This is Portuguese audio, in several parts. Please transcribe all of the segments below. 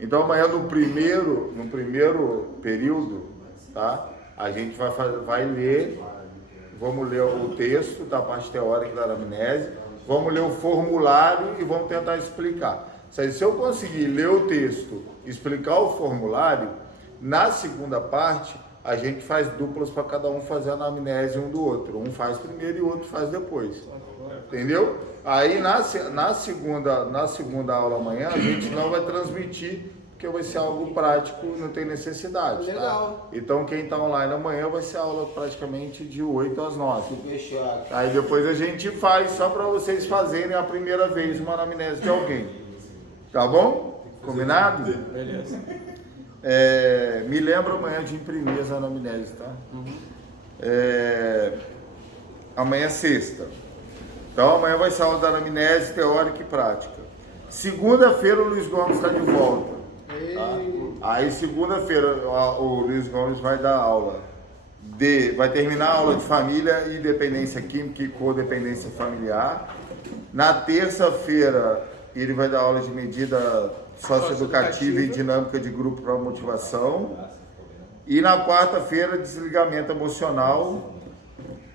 Então amanhã no primeiro período, tá? A gente vai ler, vamos ler o texto da parte teórica da anamnese, vamos ler o formulário e vamos tentar explicar. Se eu conseguir ler o texto, explicar o formulário, na segunda parte a gente faz duplas para cada um fazer a anamnese um do outro. Um faz primeiro e o outro faz depois. Entendeu? Aí na segunda aula amanhã a gente não vai transmitir, porque vai ser algo prático, não tem necessidade. Legal. Tá? Então quem está online amanhã vai ser aula praticamente de 8 às 9. Aí depois a gente faz só para vocês fazerem a primeira vez uma anamnese de alguém. Tá bom? Combinado? Beleza. Me lembra amanhã de imprimir as anamneses, tá? Amanhã é sexta. Então amanhã vai ser aula da anamnese teórica e prática. Segunda-feira o Luiz Gomes está de volta. Tá? Aí segunda-feira o Luiz Gomes vai dar aula vai terminar a aula de família e dependência química e codependência familiar. Na terça-feira ele vai dar aula de medida socioeducativa e dinâmica de grupo para motivação. E na quarta-feira, desligamento emocional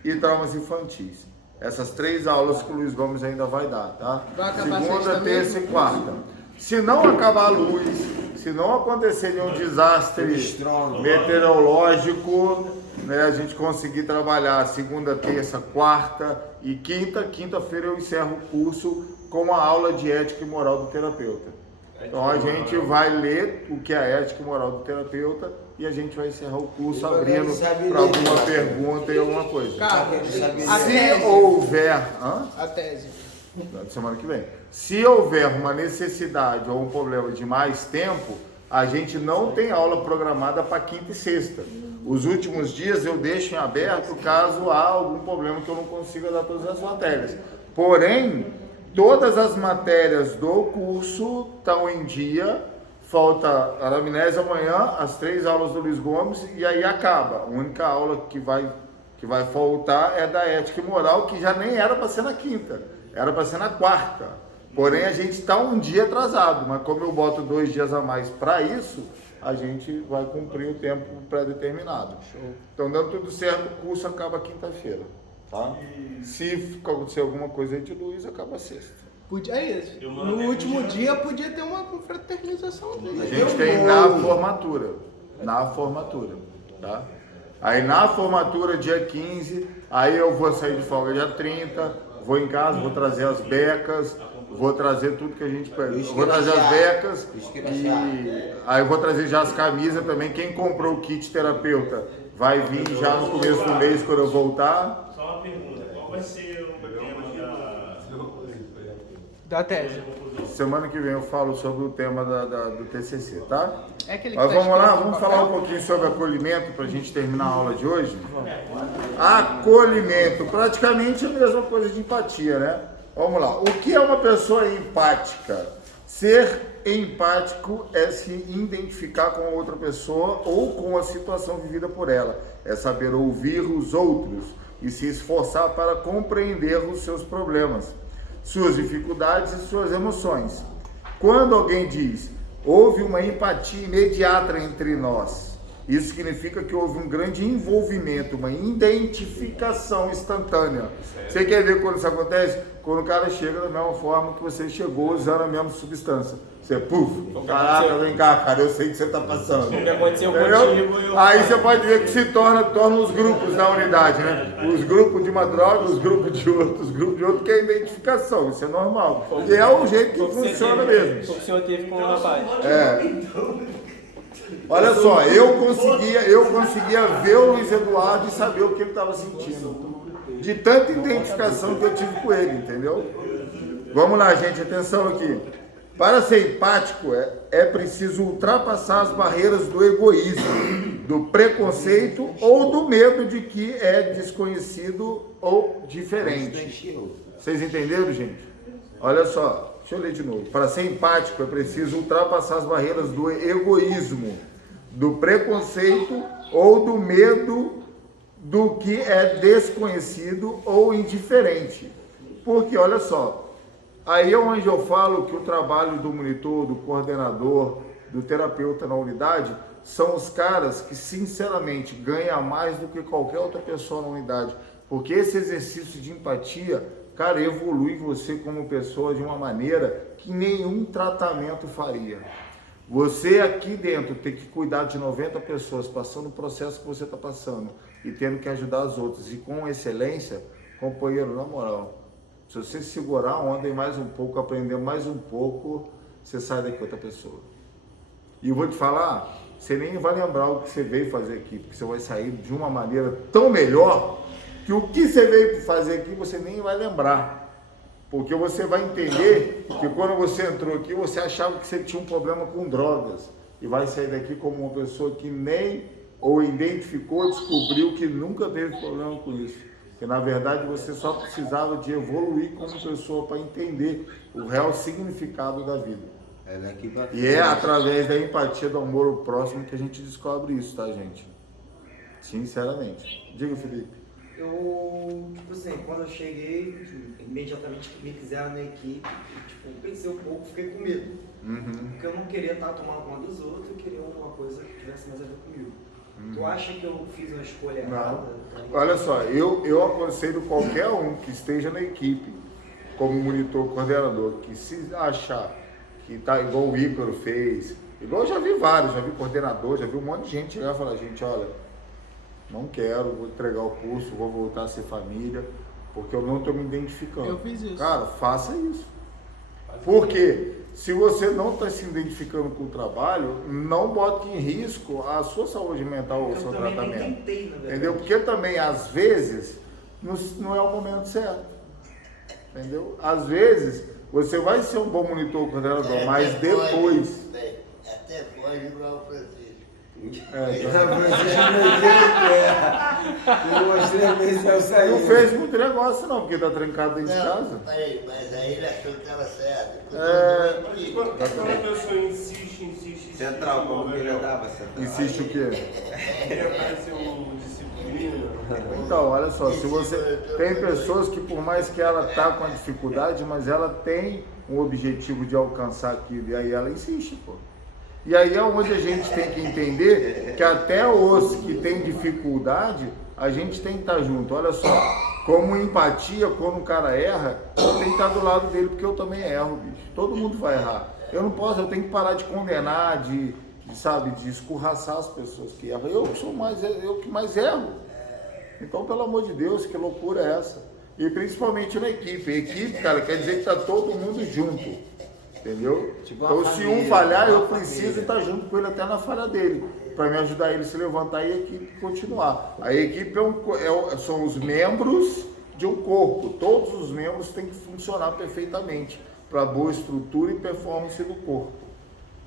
e traumas infantis. Essas 3 aulas que o Luiz Gomes ainda vai dar, tá? Segunda, terça e quarta. Se não acabar a luz, se não acontecer nenhum desastre meteorológico, né, a gente conseguir trabalhar segunda, terça, quarta e quinta-feira eu encerro o curso com a aula de ética e moral do terapeuta. Então a gente vai ler o que é a ética e moral do terapeuta e a gente vai encerrar o curso abrindo para alguma pergunta e alguma coisa. Cara, se houver... A tese. Semana que vem. Se houver uma necessidade ou um problema de mais tempo, a gente não tem aula programada para quinta e sexta. Os últimos dias eu deixo em aberto caso há algum problema que eu não consiga dar todas as matérias. Porém, todas as matérias do curso estão em dia, falta a anamnese amanhã, as 3 aulas do Luiz Gomes, e aí acaba. A única aula que vai faltar é da ética e moral, que já nem era para ser na quinta, era para ser na quarta. Porém, a gente está um dia atrasado, mas como eu boto 2 dias a mais para isso, a gente vai cumprir o tempo pré-determinado. Então, dando tudo certo, o curso acaba quinta-feira. Tá? Se acontecer alguma coisa aí de luz, acaba sexta. É isso. No último dia podia ter uma confraternização. A gente tem na formatura. Na formatura. Tá? Aí na formatura, dia 15, aí eu vou sair de folga dia 30, vou em casa, vou trazer as becas, vou trazer tudo que a gente pede. Vou trazer as becas e aí eu vou trazer já as camisas também. Quem comprou o kit terapeuta vai vir já no começo do mês quando eu voltar. Só uma pergunta, qual vai ser o tema da tese? Semana que vem eu falo sobre o tema do TCC, tá? É aquele que Mas tá vamos lá, escrito vamos no falar um papel? pouquinho sobre acolhimento para a gente terminar a aula de hoje. Acolhimento, praticamente a mesma coisa de empatia, né? Vamos lá, o que é uma pessoa empática? Ser empático é se identificar com a outra pessoa ou com a situação vivida por ela. É saber ouvir os outros e se esforçar para compreender os seus problemas, suas dificuldades e suas emoções. Quando alguém diz, houve uma empatia imediata entre nós, isso significa que houve um grande envolvimento, uma identificação instantânea. Você quer ver quando isso acontece? Quando o cara chega da mesma forma que você chegou, usando a mesma substância. Você, caraca, vem cá, cara, eu sei que você está passando. O que aconteceu contigo, Aí você pode ver que se torna os grupos da unidade, né? Os grupos de uma droga, os grupos de outro, que é a identificação, isso é normal. E é o jeito que funciona mesmo. O que o senhor teve com o rapaz? Olha só, eu conseguia ver o Luiz Eduardo e saber o que ele estava sentindo. De tanta identificação que eu tive com ele, entendeu? Vamos lá, gente, atenção aqui. Para ser empático, é preciso ultrapassar as barreiras do egoísmo, do preconceito ou do medo de que é desconhecido ou diferente. Vocês entenderam, gente? Olha só, deixa eu ler de novo. Para ser empático, é preciso ultrapassar as barreiras do egoísmo, do preconceito ou do medo do que é desconhecido ou indiferente. Porque, olha só, aí é onde eu falo que o trabalho do monitor, do coordenador, do terapeuta na unidade são os caras que, sinceramente, ganham mais do que qualquer outra pessoa na unidade. Porque esse exercício de empatia, cara, evolui você como pessoa de uma maneira que nenhum tratamento faria. Você aqui dentro tem que cuidar de 90 pessoas passando o processo que você está passando e tendo que ajudar as outras. E com excelência, companheiro, na moral, se você segurar a onda e mais um pouco, aprender mais um pouco, você sai daqui outra pessoa. E eu vou te falar, você nem vai lembrar o que você veio fazer aqui, porque você vai sair de uma maneira tão melhor que o que você veio fazer aqui você nem vai lembrar. Porque você vai entender que quando você entrou aqui, você achava que você tinha um problema com drogas. E vai sair daqui como uma pessoa que nem ou identificou, descobriu que nunca teve problema com isso. Que na verdade você só precisava de evoluir como pessoa para entender o real significado da vida. E é através da empatia, do amor ao próximo que a gente descobre isso, tá, gente? Sinceramente. Diga, Felipe. Eu, tipo assim, quando eu cheguei, imediatamente me quiseram na equipe, tipo, pensei um pouco, fiquei com medo. Porque eu não queria estar tomando conta dos outros, eu queria uma coisa que tivesse mais a ver comigo. Tu acha que eu fiz uma escolha errada? Olha só, eu aconselho qualquer um que esteja na equipe, como monitor, coordenador, que se achar que tá igual o Ícaro fez, igual eu já vi vários, já vi coordenador, já vi um monte de gente chegar e falar, gente, olha, não quero, vou entregar o curso, vou voltar a ser família, porque eu não estou me identificando. Eu fiz isso. Cara, faça isso. Porque se você não está se identificando com o trabalho, não bote em risco a sua saúde mental ou o seu tratamento. Tentei, na verdade. Entendeu? Porque também, às vezes, não é o momento certo. Entendeu? Às vezes, você vai ser um bom monitor coordenador, mas depois... Até pode igual o Francisco. Não fez muito negócio não, porque tá trancado dentro de casa. Peraí, mas aí ele achou que estava certo. Quando a pessoa insiste. Central, como que ele andava, Central? Insiste o quê? Queria parecer um disciplina. Então, olha só, se você tem pessoas que por mais que ela tá com a dificuldade, mas ela tem um objetivo de alcançar aquilo, e aí ela insiste, pô. E aí é onde a gente tem que entender que até os que têm dificuldade, a gente tem que estar junto. Olha só, como empatia, quando o cara erra, eu tenho que estar do lado dele, porque eu também erro, bicho. Todo mundo vai errar. Eu não posso, eu tenho que parar de condenar, de escorraçar as pessoas que erram. Eu que mais erro. Então, pelo amor de Deus, que loucura é essa? E principalmente na equipe. Equipe, cara, quer dizer que está todo mundo junto. Entendeu? Tipo então, família, se um falhar, eu família. preciso estar junto com ele até na falha dele, para me ajudar ele a se levantar e a equipe continuar. A equipe são os membros de um corpo. Todos os membros têm que funcionar perfeitamente para boa estrutura e performance do corpo.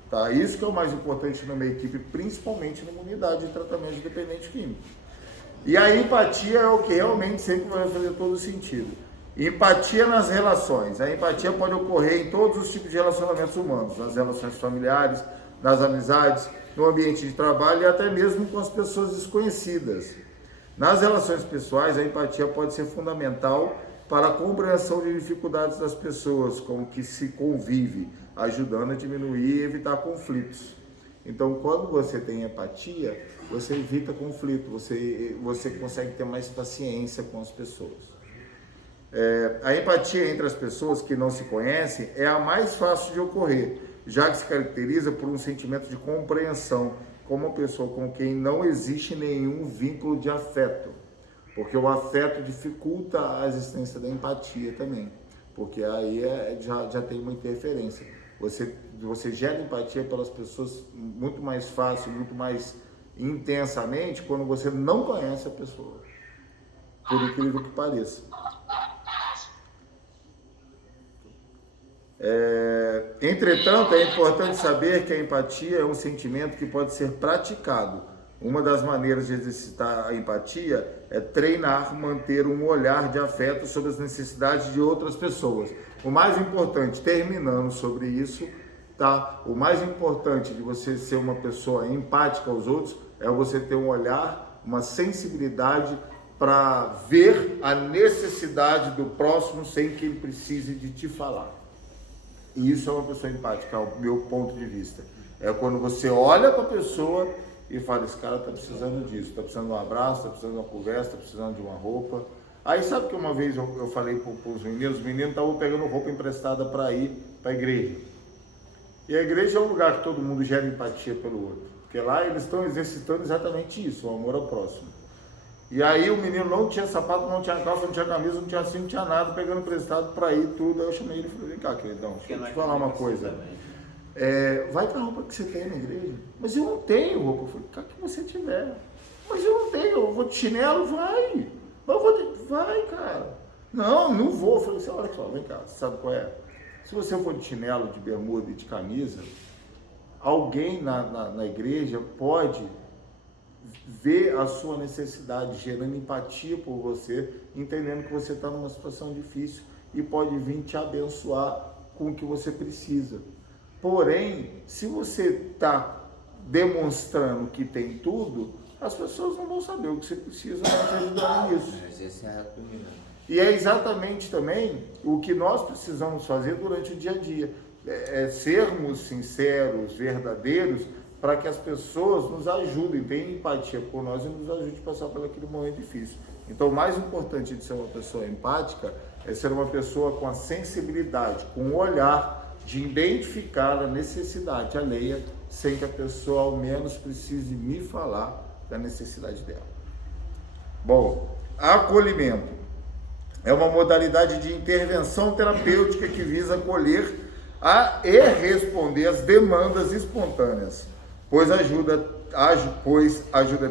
Tá? Isso que é o mais importante numa equipe, principalmente numa unidade de tratamento de dependente químico. E a empatia é o que realmente sempre vai fazer todo sentido. Empatia nas relações. A empatia pode ocorrer em todos os tipos de relacionamentos humanos, nas relações familiares, nas amizades, no ambiente de trabalho e até mesmo com as pessoas desconhecidas. Nas relações pessoais, a empatia pode ser fundamental para a compreensão de dificuldades das pessoas com que se convive, ajudando a diminuir e evitar conflitos. Então, quando você tem empatia, você evita conflito, você consegue ter mais paciência com as pessoas. A empatia entre as pessoas que não se conhecem é a mais fácil de ocorrer, já que se caracteriza por um sentimento de compreensão, como uma pessoa com quem não existe nenhum vínculo de afeto, porque o afeto dificulta a existência da empatia também, porque aí já tem uma interferência. Você gera empatia pelas pessoas muito mais fácil, muito mais intensamente quando você não conhece a pessoa, por incrível que pareça. Entretanto, é importante saber que a empatia é um sentimento que pode ser praticado. Uma das maneiras de exercitar a empatia é treinar, manter um olhar de afeto sobre as necessidades de outras pessoas. O mais importante, terminando sobre isso, tá? O mais importante de você ser uma pessoa empática aos outros é você ter um olhar, uma sensibilidade para ver a necessidade do próximo sem que ele precise de te falar. E isso é uma pessoa empática, é o meu ponto de vista. É quando você olha para a pessoa e fala, esse cara está precisando disso, está precisando de um abraço, está precisando de uma conversa, está precisando de uma roupa. Aí sabe que uma vez eu falei para os meninos estavam pegando roupa emprestada para ir para a igreja. E a igreja é um lugar que todo mundo gera empatia pelo outro. Porque lá eles estão exercitando exatamente isso, o amor ao próximo. E aí o menino não tinha sapato, não tinha calça, não tinha camisa, não tinha cinto, não tinha nada, pegando emprestado para ir tudo. Aí eu chamei ele e falei, vem cá, queridão, deixa eu te falar uma coisa. Vai com a roupa que você tem na igreja. Mas eu não tenho roupa. Eu falei, cara, que você tiver. Mas eu não tenho, eu vou de chinelo, vai. Vai, cara. Não vou. Eu falei assim, olha só, vem cá, sabe qual é? Se você for de chinelo, de bermuda e de camisa, alguém na igreja pode ver a sua necessidade, gerando empatia por você, entendendo que você está numa situação difícil e pode vir te abençoar com o que você precisa. Porém, se você está demonstrando que tem tudo, as pessoas não vão saber o que você precisa para te ajudar nisso. Mas esse é a comida. E é exatamente também o que nós precisamos fazer durante o dia a dia. É sermos sinceros, verdadeiros, para que as pessoas nos ajudem, tenham empatia por nós e nos ajudem a passar por aquele momento difícil. Então, o mais importante de ser uma pessoa empática é ser uma pessoa com a sensibilidade, com o olhar de identificar a necessidade alheia, sem que a pessoa ao menos precise me falar da necessidade dela. Bom, acolhimento é uma modalidade de intervenção terapêutica que visa acolher e responder às demandas espontâneas, pois ajuda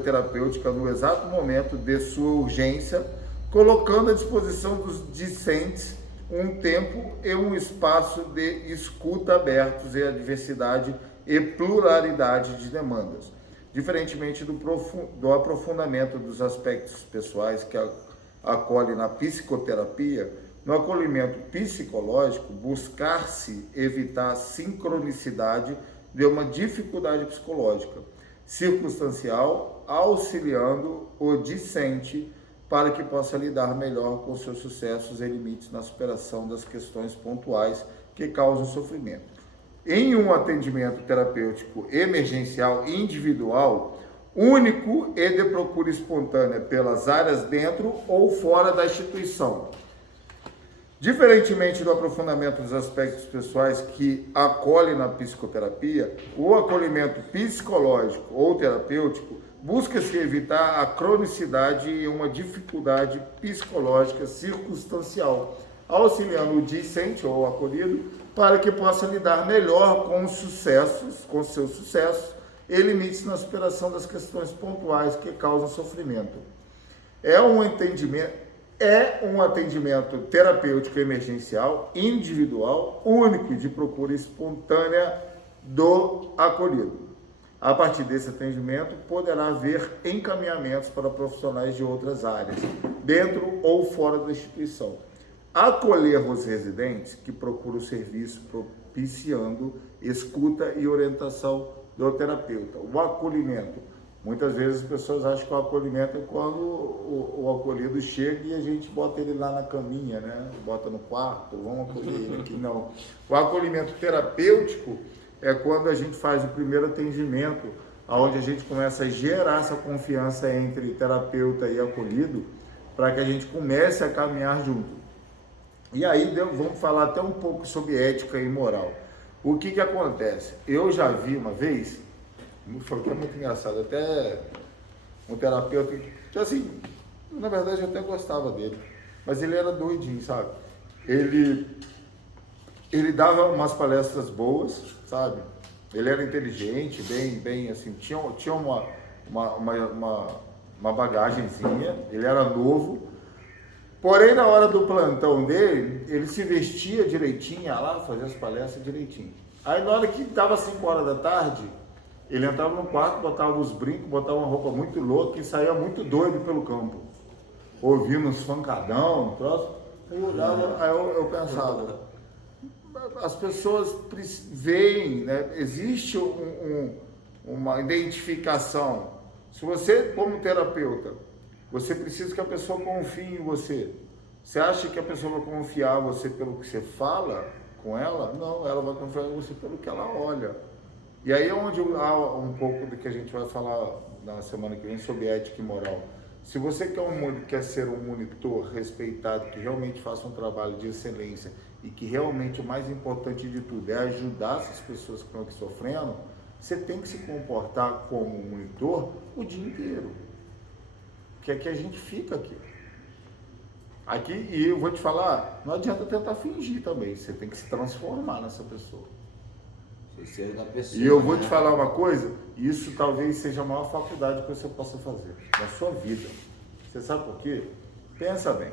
terapêutica no exato momento de sua urgência, colocando à disposição dos discentes um tempo e um espaço de escuta abertos à diversidade e pluralidade de demandas. Diferentemente do aprofundamento dos aspectos pessoais que acolhe na psicoterapia, no acolhimento psicológico, buscar-se evitar a sincronicidade de uma dificuldade psicológica, circunstancial, auxiliando o discente para que possa lidar melhor com seus sucessos e limites na superação das questões pontuais que causam sofrimento. Em um atendimento terapêutico emergencial individual, único e de procura espontânea pelas áreas dentro ou fora da instituição. Diferentemente do aprofundamento dos aspectos pessoais que acolhe na psicoterapia, o acolhimento psicológico ou terapêutico busca-se evitar a cronicidade e uma dificuldade psicológica circunstancial, auxiliando o discente ou acolhido para que possa lidar melhor com os sucessos, com seus sucessos e limites na superação das questões pontuais que causam sofrimento. É um atendimento terapêutico emergencial, individual, único e de procura espontânea do acolhido. A partir desse atendimento, poderá haver encaminhamentos para profissionais de outras áreas, dentro ou fora da instituição. Acolher os residentes que procuram o serviço propiciando escuta e orientação do terapeuta. O acolhimento. Muitas vezes as pessoas acham que o acolhimento é quando o acolhido chega e a gente bota ele lá na caminha, né? Bota no quarto, vamos acolher ele aqui. Não. O acolhimento terapêutico é quando a gente faz o primeiro atendimento, onde a gente começa a gerar essa confiança entre terapeuta e acolhido, para que a gente comece a caminhar junto. E aí vamos falar até um pouco sobre ética e moral. O que acontece? Eu já vi uma vez, foi muito engraçado, até um terapeuta que assim, na verdade eu até gostava dele, mas ele era doidinho, sabe? Ele dava umas palestras boas, sabe? Ele era inteligente, bem assim, tinha uma bagagenzinha, ele era novo. Porém, na hora do plantão dele, ele se vestia direitinho, ia lá fazer as palestras direitinho. Aí, na hora que dava 5 horas da tarde, ele entrava no quarto, botava os brincos, botava uma roupa muito louca e saía muito doido pelo campo. Ouvindo uns funkadão, um troço. Eu olhava, aí eu pensava, as pessoas veem, né? Existe uma identificação. Se você, como terapeuta, você precisa que a pessoa confie em você. Você acha que a pessoa vai confiar em você pelo que você fala com ela? Não, ela vai confiar em você pelo que ela olha. E aí é onde há um pouco do que a gente vai falar na semana que vem sobre ética e moral. Se você quer ser um monitor respeitado, que realmente faça um trabalho de excelência e que realmente o mais importante de tudo é ajudar essas pessoas que estão aqui sofrendo, você tem que se comportar como um monitor o dia inteiro. Que é que a gente fica aqui. Aqui, e eu vou te falar, não adianta tentar fingir também, você tem que se transformar nessa pessoa. Ser da pessoa, E eu vou né? te falar uma coisa, isso talvez seja a maior faculdade que você possa fazer na sua vida. Você sabe por quê? Pensa bem.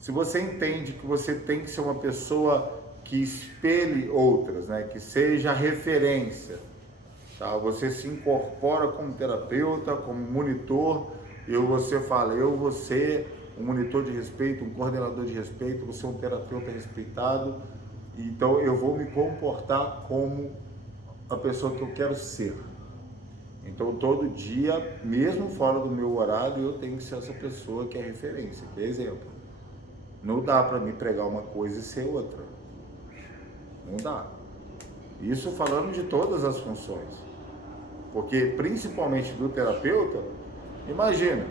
Se você entende que você tem que ser uma pessoa que espelhe outras, né? Que seja referência, tá? Você se incorpora como terapeuta, como monitor, você fala, eu vou ser um monitor de respeito, um coordenador de respeito, vou ser um terapeuta respeitado, então eu vou me comportar como a pessoa que eu quero ser. Então todo dia, mesmo fora do meu horário, eu tenho que ser essa pessoa que é referência, que é exemplo. Não dá para me pregar uma coisa e ser outra. Não dá. Isso falando de todas as funções. Porque principalmente do terapeuta, imagina,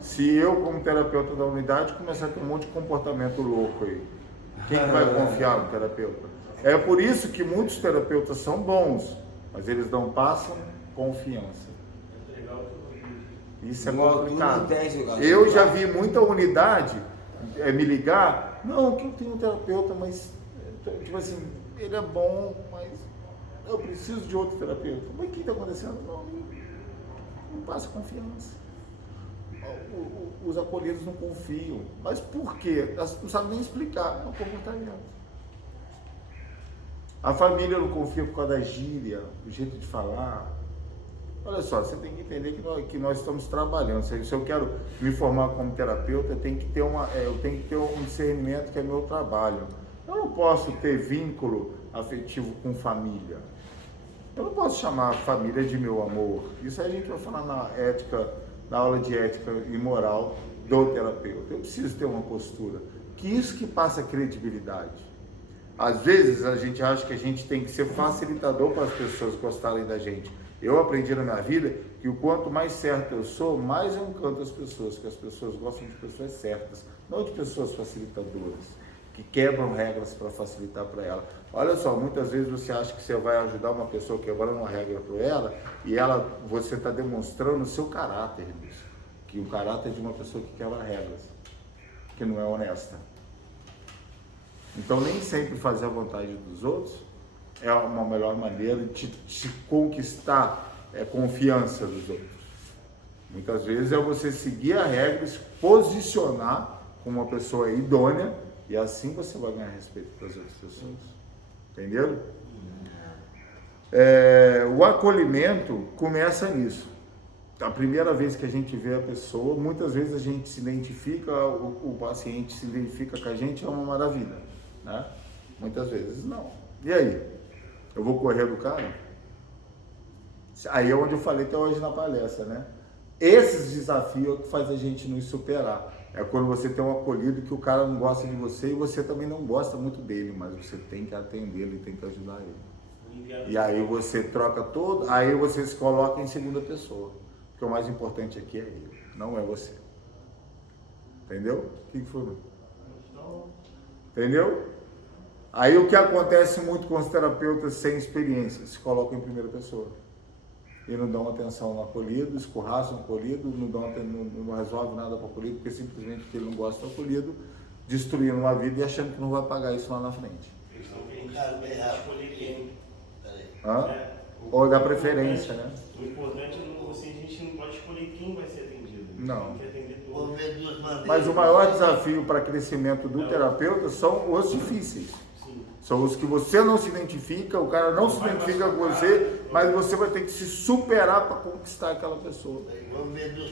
se eu como terapeuta da unidade começar a ter um monte de comportamento louco aí, quem que vai confiar no terapeuta? É por isso que muitos terapeutas são bons, mas eles não passam confiança. Isso é complicado. Eu já vi muita unidade me ligar, não, que eu tenho um terapeuta, mas tipo assim, ele é bom, mas eu preciso de outro terapeuta. Mas o que está acontecendo? Não passa confiança. Os acolhidos não confiam. Mas por quê? Elas não sabem nem explicar. É um comportamento. A família não confia por causa da gíria, o jeito de falar. Olha só, você tem que entender que nós estamos trabalhando. Se eu quero me formar como terapeuta, eu tenho que ter um discernimento que é meu trabalho. Eu não posso ter vínculo afetivo com família. Eu não posso chamar a família de meu amor. Isso aí a gente vai falar na aula de ética e moral do terapeuta. Eu preciso ter uma postura. Que isso que passa credibilidade. Às vezes a gente acha que a gente tem que ser facilitador para as pessoas gostarem da gente. Eu aprendi na minha vida que o quanto mais certo eu sou, mais eu encanto as pessoas, que as pessoas gostam de pessoas certas, não de pessoas facilitadoras, que quebram regras para facilitar para ela. Olha só, muitas vezes você acha que você vai ajudar uma pessoa quebrando uma regra para ela, e você está demonstrando o seu caráter nisso, que o caráter de uma pessoa que quebra regras, que não é honesta. Então nem sempre fazer a vontade dos outros é uma melhor maneira de conquistar confiança dos outros. Muitas vezes é você seguir a regra, se posicionar como uma pessoa idônea, e assim você vai ganhar respeito das outras pessoas. Entenderam? O acolhimento começa nisso. A primeira vez que a gente vê a pessoa, muitas vezes a gente se identifica, o paciente se identifica com a gente, é uma maravilha, né? Muitas vezes não. E aí? Eu vou correr do cara? Aí é onde eu falei até hoje na palestra, né? Esses desafios é que faz a gente nos superar. É quando você tem um acolhido que o cara não gosta de você e você também não gosta muito dele, mas você tem que atendê-lo e tem que ajudar ele. E aí você troca todo, aí você se coloca em segunda pessoa. Porque o mais importante aqui é ele, não é você. Entendeu? O que foi? Entendeu? Aí o que acontece muito com os terapeutas sem experiência, se colocam em primeira pessoa. E não dão atenção no acolhido, escorraçam o acolhido, não resolve nada para o acolhido, porque simplesmente porque ele não gosta do acolhido, destruindo uma vida e achando que não vai pagar isso lá na frente. Ou da preferência, né? O importante é assim, a gente não pode escolher quem vai ser atendido. Não. Tem que atender todos. Mas o maior desafio para crescimento do terapeuta são os difíceis. São os que você não se identifica, o cara não se identifica com você, mas você vai ter que se superar para conquistar aquela pessoa.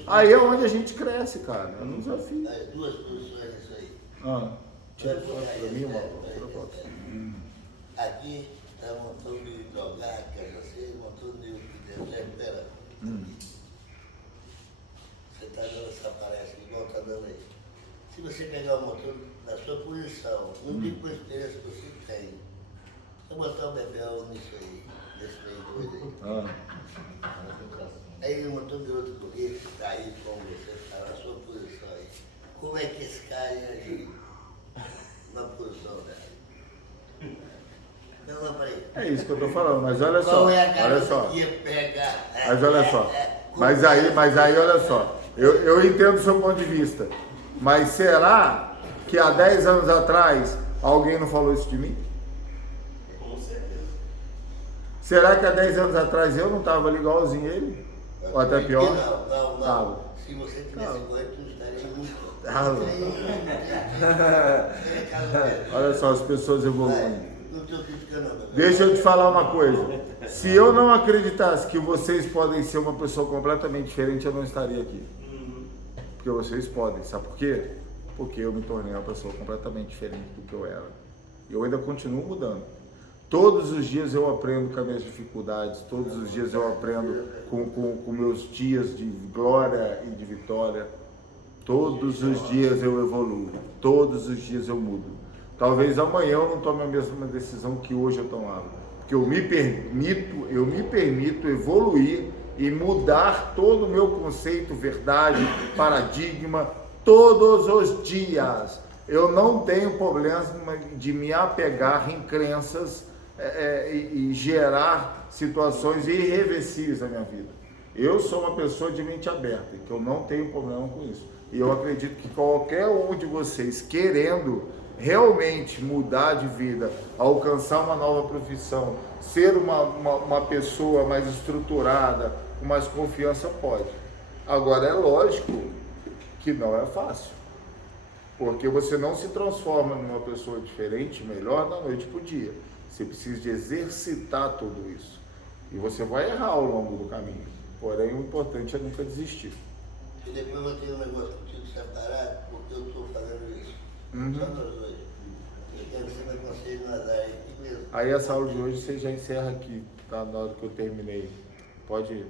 Aí é onde a gente cresce, cara. É um desafio. As duas posições nisso aí. Tira foto para mim, mano. Tira foto. Aqui está um montão de drogado, cachaceiro, um montão de terapia. Você está dando essa palestra igual está dando aí. Se você pegar o motor na sua posição, não digo com a experiência que você tem, Vou botar o Bebel nisso aí, nesse meio doido Ah. aí. Aí ele montou de outro comigo, tá aí com você, tá na sua posição aí. Como é que esse cara ia agir na posição dela? Não, peraí. É isso que eu tô falando, mas olha só, Qual é a olha garota só. que ia pegar? Mas olha só, mas aí olha só, eu entendo o seu ponto de vista, mas será que há 10 anos atrás alguém não falou isso de mim? Com certeza. Será que há 10 anos atrás eu não estava ali igualzinho ele? Ou até pior? Não. Tava. Se você tivesse correto, tu estaria muito. Tava. Olha só, as pessoas evoluem. Não estou criticando nada. Deixa eu te falar uma coisa. Se eu não acreditasse que vocês podem ser uma pessoa completamente diferente, eu não estaria aqui. Porque vocês podem. Sabe por quê? Porque eu me tornei uma pessoa completamente diferente do que eu era. E eu ainda continuo mudando. Todos os dias eu aprendo com as minhas dificuldades, todos os dias eu aprendo com meus dias de glória e de vitória. Todos os dias eu evoluo, todos os dias eu mudo. Talvez amanhã eu não tome a mesma decisão que hoje eu tomava. Porque eu me permito evoluir e mudar todo o meu conceito, verdade, paradigma, todos os dias. Eu não tenho problema de me apegar em crenças e gerar situações irreversíveis na minha vida. Eu sou uma pessoa de mente aberta, que eu não tenho problema com isso. E eu acredito que qualquer um de vocês querendo realmente mudar de vida, alcançar uma nova profissão, ser uma pessoa mais estruturada, com mais confiança, pode. Agora, é lógico que não é fácil, porque você não se transforma numa pessoa diferente, melhor da noite para o dia. Você precisa de exercitar tudo isso. E você vai errar ao longo do caminho. Porém, o importante é nunca desistir. E depois eu vou ter um negócio contigo separado, porque eu estou fazendo isso. Só nós dois. Eu quero que você me aconselhe nas áreas aqui mesmo. Aí essa aula de hoje você já encerra aqui, tá? Na hora que eu terminei. Pode ir.